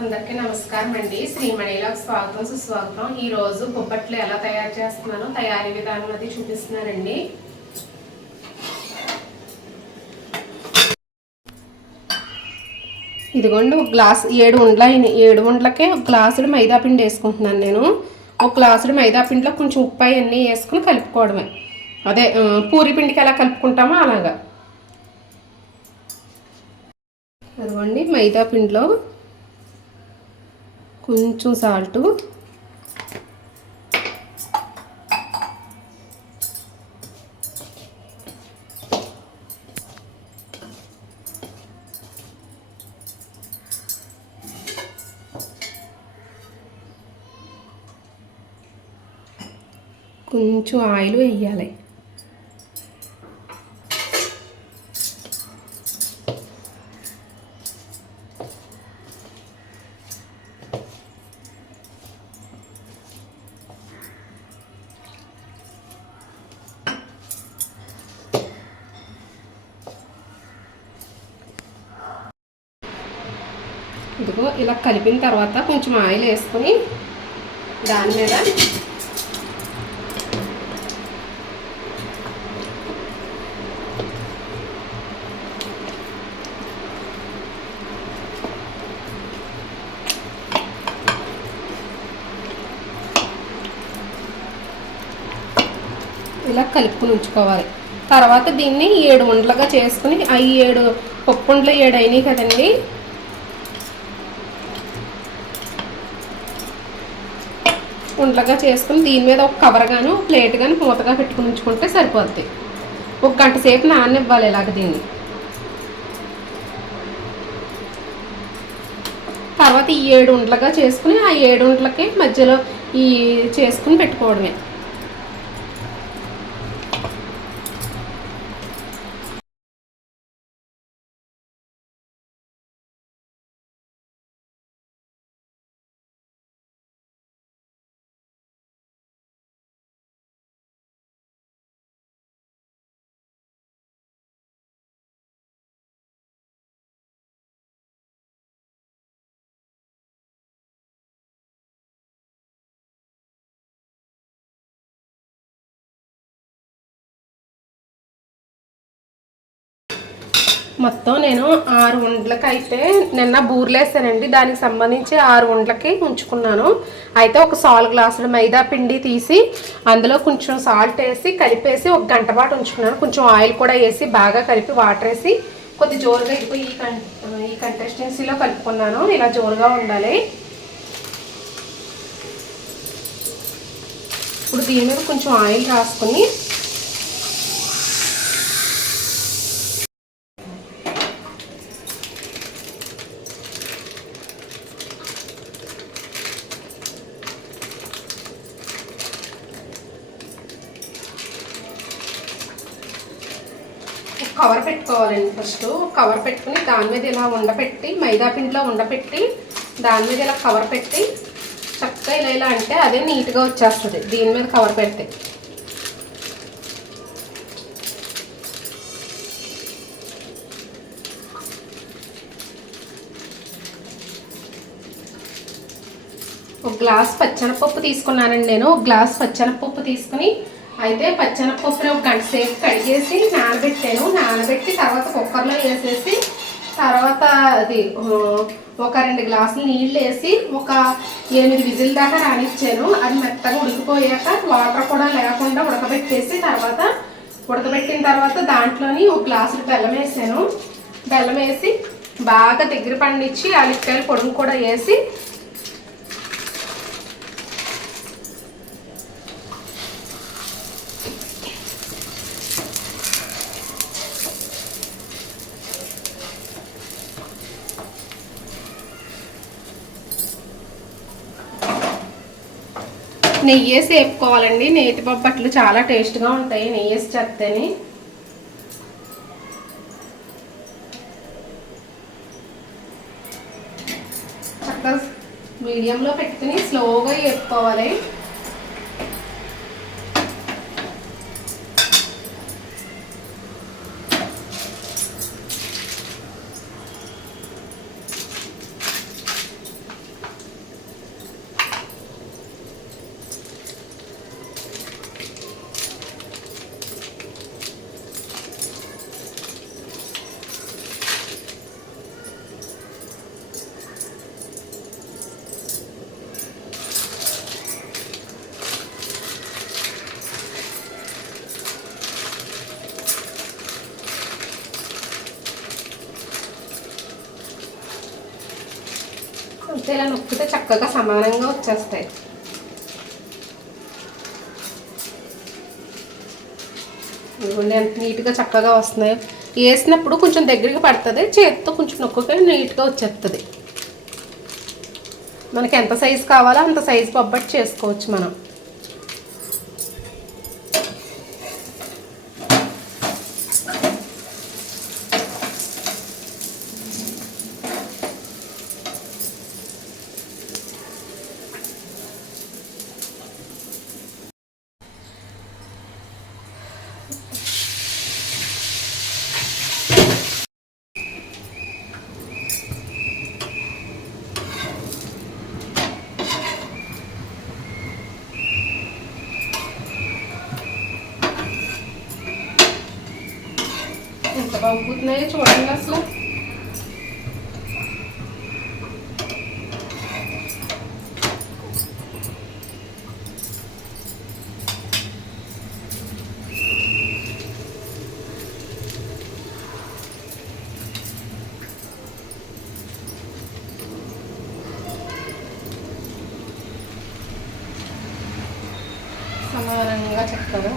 అందరికీ నమస్కారం అండి. శ్రీమణిలకు స్వాగతం సుస్వాగతం. ఈరోజు బొబ్బట్లు ఎలా తయారు చేస్తున్నానో తయారీ విధానం అది చూపిస్తున్నానండి. ఇదిగోండి ఒక గ్లాస్ ఏడు ఉండల ఏడు ఉండలకే ఒక గ్లాసుడు మైదా పిండి వేసుకుంటున్నాను నేను. ఒక గ్లాసుడు మైదా పిండిలో కొంచెం ఉప్పు అవన్నీ వేసుకుని కలుపుకోవడమే. అదే పూరి పిండికి ఎలా కలుపుకుంటామో అలాగా. అదిగోండి మైదా పిండిలో కొంచెం సాల్టు. కొంచెం ఆయిల్ వేయాలి. ఇదిగో ఇలా కలిపిన తర్వాత కొంచెం ఆయిల్ వేసుకొని దాని మీద ఇలా కలుపుకుని ఉంచుకోవాలి. తర్వాత దీన్ని ఏడు ఉండలుగా చేసుకుని అవి ఏడు పప్పు ఉండలు ఏడు అయినాయి కదండి ఉండలుగా చేసుకుని దీని మీద ఒక కవర్ గాను ప్లేట్ కానీ మూతగా పెట్టుకుని ఉంచుకుంటే సరిపోద్ది. ఒక గంట సేపు నాననివ్వాలి ఇలాగ దీన్ని. తర్వాత ఈ ఏడు ఉండలుగా చేసుకుని ఆ ఏడు ఉండలకి మధ్యలో ఈ చేసుకుని పెట్టుకోవడమే. మొత్తం నేను ఆరు ఉండలకి అయితే నిన్న బూర్లేసానండి. దానికి సంబంధించి ఆరు ఉండలకి ఉంచుకున్నాను. అయితే ఒక సాల్ గ్లాసులు మైదా పిండి తీసి అందులో కొంచెం సాల్ట్ వేసి కలిపేసి ఒక గంట పాటు ఉంచుకున్నాను. కొంచెం ఆయిల్ కూడా వేసి బాగా కలిపి వాటర్ వేసి కొద్ది జోరుగా ఇప్పుడు ఈ కన్ ఈ కంటెస్టెన్సీలో కలుపుకున్నాను. ఇలా జోరుగా ఉండాలి. ఇప్పుడు దీని మీద కొంచెం ఆయిల్ రాసుకొని కవర్ పెట్టుకోవాలండి ఫస్ట్. కవర్ పెట్టుకుని దాని మీద ఇలా ఉండపెట్టి మైదా పిండిలో ఉండపెట్టి దాని మీద ఇలా కవర్ పెట్టి చక్కగా ఇలా ఇలా అంటే అదే నీట్గా వచ్చేస్తుంది. దీని మీద కవర్ పెడితే. ఒక గ్లాస్ పచ్చనపప్పు తీసుకున్నానండి నేను. ఒక గ్లాస్ పచ్చనపప్పు తీసుకుని అయితే పచ్చెనపప్పుని ఒక గంట సేపు కడిగేసి నానబెట్టాను. నానబెట్టి తర్వాత కుక్కర్లో వేసేసి తర్వాత అది ఒక రెండు గ్లాసులు నీళ్ళు వేసి ఒక ఎనిమిది విజిల్ దాకా రానిచ్చాను. అది మెత్తగా ఉడికిపోయాక వాటర్ కూడా లేకుండా ఉడకబెట్టేసి తర్వాత ఉడకబెట్టిన తర్వాత దాంట్లోని ఒక గ్లాసులు బెల్లం వేసాను. బెల్లం వేసి బాగా దగ్గర పండించి అలిక్కాయలు పొడుగు కూడా వేసి నెయ్యి వేసి వేపుకోవాలండి నేతి బొబ్బట్లు చాలా టేస్ట్గా ఉంటాయి. నెయ్యి వేసి చేస్తేనే చక్కగా మీడియంలో పెట్టుకుని స్లోగా వేపుకోవాలి అంతే ఇలా నొక్కితే చక్కగా సమానంగా వచ్చేస్తాయి. ఇదిగోండి ఎంత నీట్గా చక్కగా వస్తున్నాయి. వేసినప్పుడు కొంచెం దగ్గరికి పడుతుంది చేతితో కొంచెం నొక్కగా నీట్గా వచ్చేస్తుంది మనకి ఎంత సైజు కావాలో అంత సైజు బొబ్బట్ చేసుకోవచ్చు మనం. ఎంత బాగుతున్నాయో చూడండి అసలు సమానంగా చక్కగా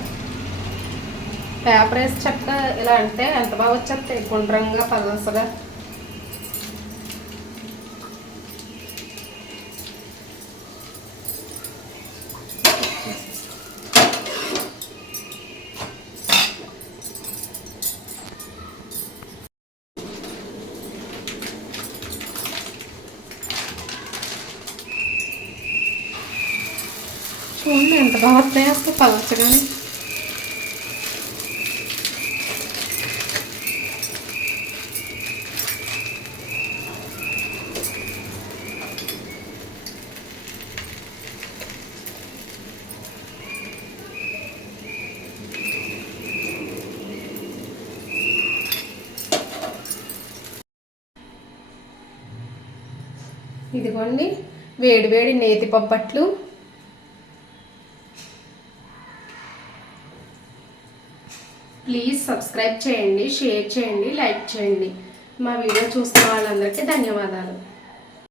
పేపర్ వేసి చెక్క ఇలా అంటే ఎంత బాగా వచ్చేస్తాయి? గుండ్రంగా పలసగా చూడండి ఎంత బాగా వస్తాయి అసలు పలచగానే ఇదిగోండి వేడి వేడి నేతి పప్పట్లు. ప్లీజ్ సబ్స్క్రైబ్ చేయండి షేర్ చేయండి లైక్ చేయండి. మా వీడియో చూస్తున్న వాళ్ళందరికీ ధన్యవాదాలు.